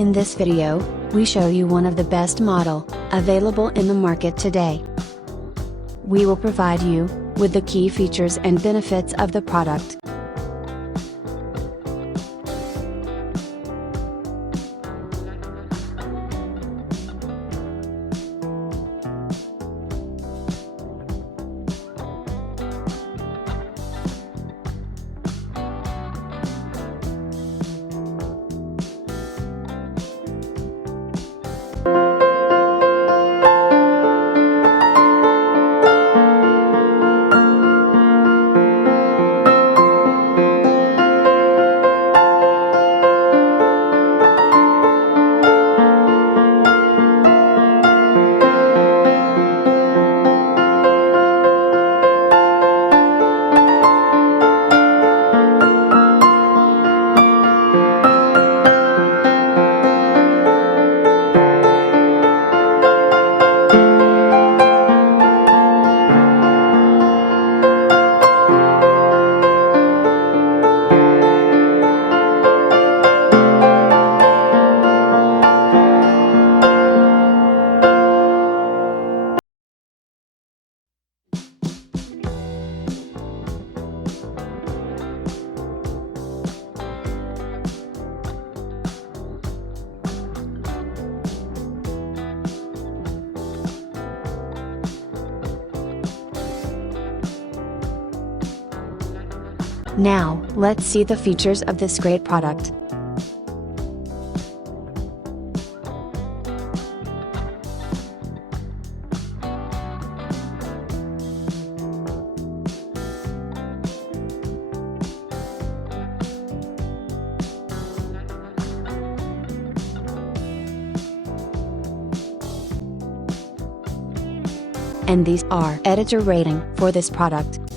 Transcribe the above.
In this video, we show you one of the best model available in the market today. We will provide you with the key features and benefits of the product. Now, let's see the features of this great product. And these are editor rating for this product.